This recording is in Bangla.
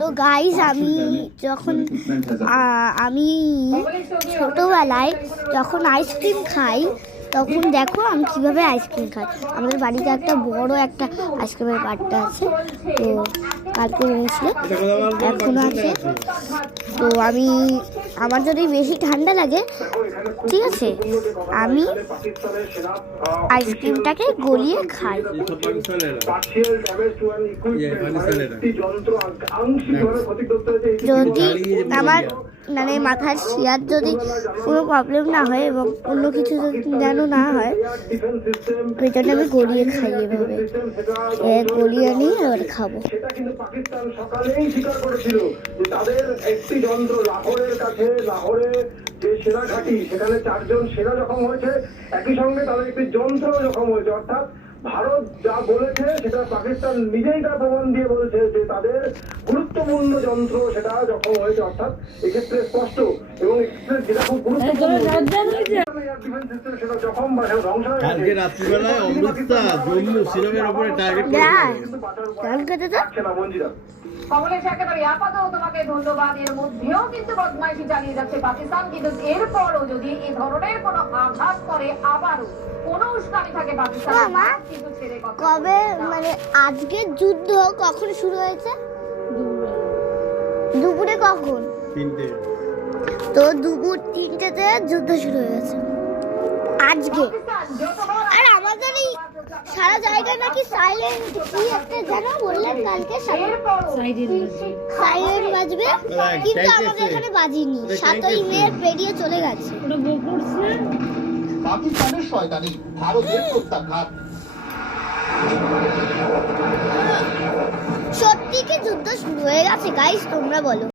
তো গাইস আমি যখন আমি ছোটোবেলায় যখন আইসক্রিম খাই তখন দেখো আমি কিভাবে আইসক্রিম খাই। আমাদের বাড়িতে একটা বড় একটা আইসক্রিমের বাটটা আছে, তো কালকে এনেছিল, এখনো আছে। তো আমার যদি বেশি ঠান্ডা লাগে, ঠিক আছে, আমি আইসক্রিমটাকে গলিয়ে খাই। যদি আমার মানে মাথার শিরার যদি কোনো প্রবলেম না হয় এবং অন্য কিছু যেন না হয়, ওই জন্য আমি গলিয়ে খাই। এভাবে গলিয়ে নিয়ে এবার খাবো। সেটা কিন্তু পাকিস্তান সকালেই স্বীকার করেছিল যে তাদের একটি যন্ত্র লাহোরের কাছে, লাহোরে যে সেনা ঘাঁটি, সেখানে 4 জন সেনা জখম হয়েছে, একই সঙ্গে তাদের একটি যন্ত্র জখম হয়েছে। অর্থাৎ ভারত যা বলেছে সেটা পাকিস্তান নিজেই তার প্রমাণ দিয়ে বলছে যে তাদের গুরুত্বপূর্ণ যন্ত্র সেটা জখম হয়েছে। অর্থাৎ এক্ষেত্রে স্পষ্ট এবং যেটা খুব গুরুত্বপূর্ণ সেটা জখম বা সেটা ধ্বংস হয়ে কালকে রাত্রিবেলায় অবস্থা জম্মু শ্রীনগরের উপরে টার্গেট পাচ্ছে না মঞ্জিরা। কমলেশ একেবারে আপাতত তোমাকে ধন্যবাদ। এর মধ্যেও কিন্তু বদমাইশি চালিয়ে যাচ্ছে পাকিস্তান, কিন্তু এরপরও যদি এই ধরনের কোনো আঘাত করে, আবারও কোনো উস্কানি থাকে পাকিস্তান কিন্তু ছেড়ে কথা কবে মানে আজকে যুদ্ধ কখন শুরু হয়েছে? দুপুরে। কখন? 3টে। তো দুপুর 3টেতে যুদ্ধ শুরু হয়ে গেছে আজকে। আর আমাদের এই সারা জায়গা নাকি সাইলেন্ট, কি একটা যেন বললেন কালকে সাইলেন্ট বাজবে, কিন্তু আমাদের এখানে বাজিনি। 7ই মে পেরিয়ে চলে গেছে। পাকিস্তানের শয়তানি, ভারতের প্রত্যাঘাত। সত্যি কি যুদ্ধ শুরু হয়ে গেছে গাইস? তোমরা বলো।